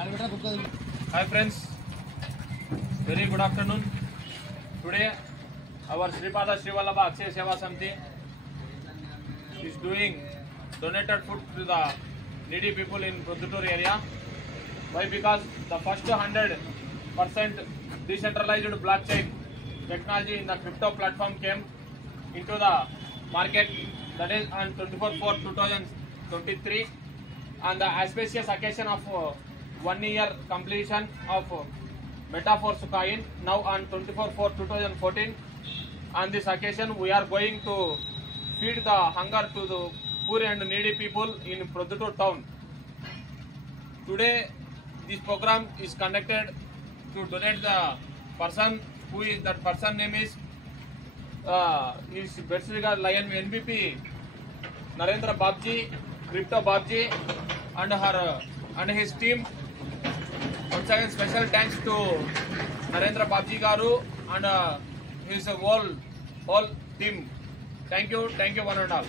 Hi friends, very good afternoon. Today our Sripada Sri Vallabha Akshaya Seva Samiti is doing donated food to the needy people in Prodhutur area. Why? Because the first 100% decentralized blockchain technology in the crypto platform came into the market, that is on 24/4/2023, on the auspicious occasion of 1 year completion of Metaforce coin. Now on 24/4/2014, on this occasion we are going to feed the hunger to the poor and needy people in Prodhutur town. Today this program is conducted to donate the person who is, that person name is Bersiga Lion NBP Narendra Babji, Crypto Babji and his team. Once again special thanks to Narendra Babji Garu and his whole team. Thank you one and all.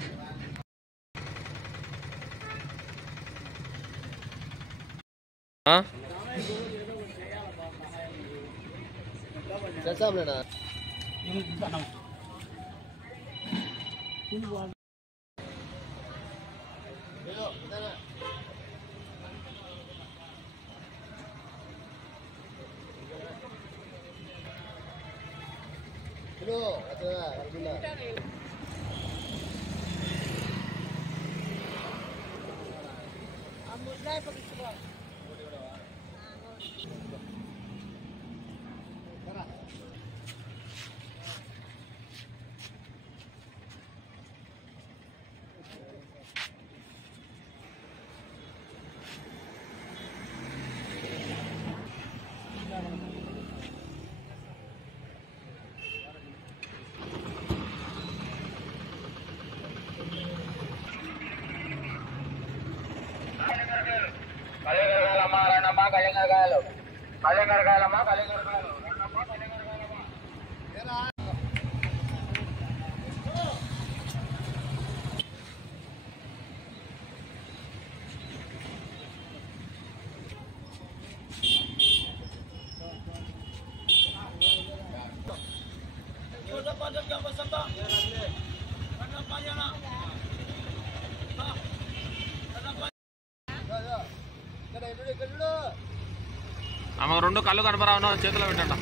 ఆమె రెండు కళ్ళు కనపరావు చేతిలో పెట్టండి.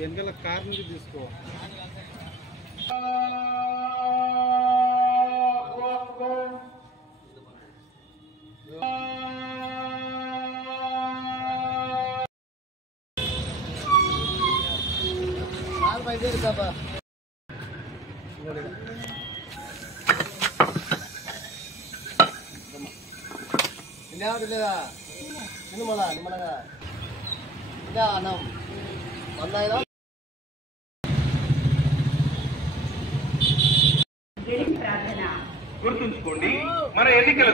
వెనకాల కార్ నుంచి తీసుకో. గుర్తుంచుకోండి, మన ఎన్నికలు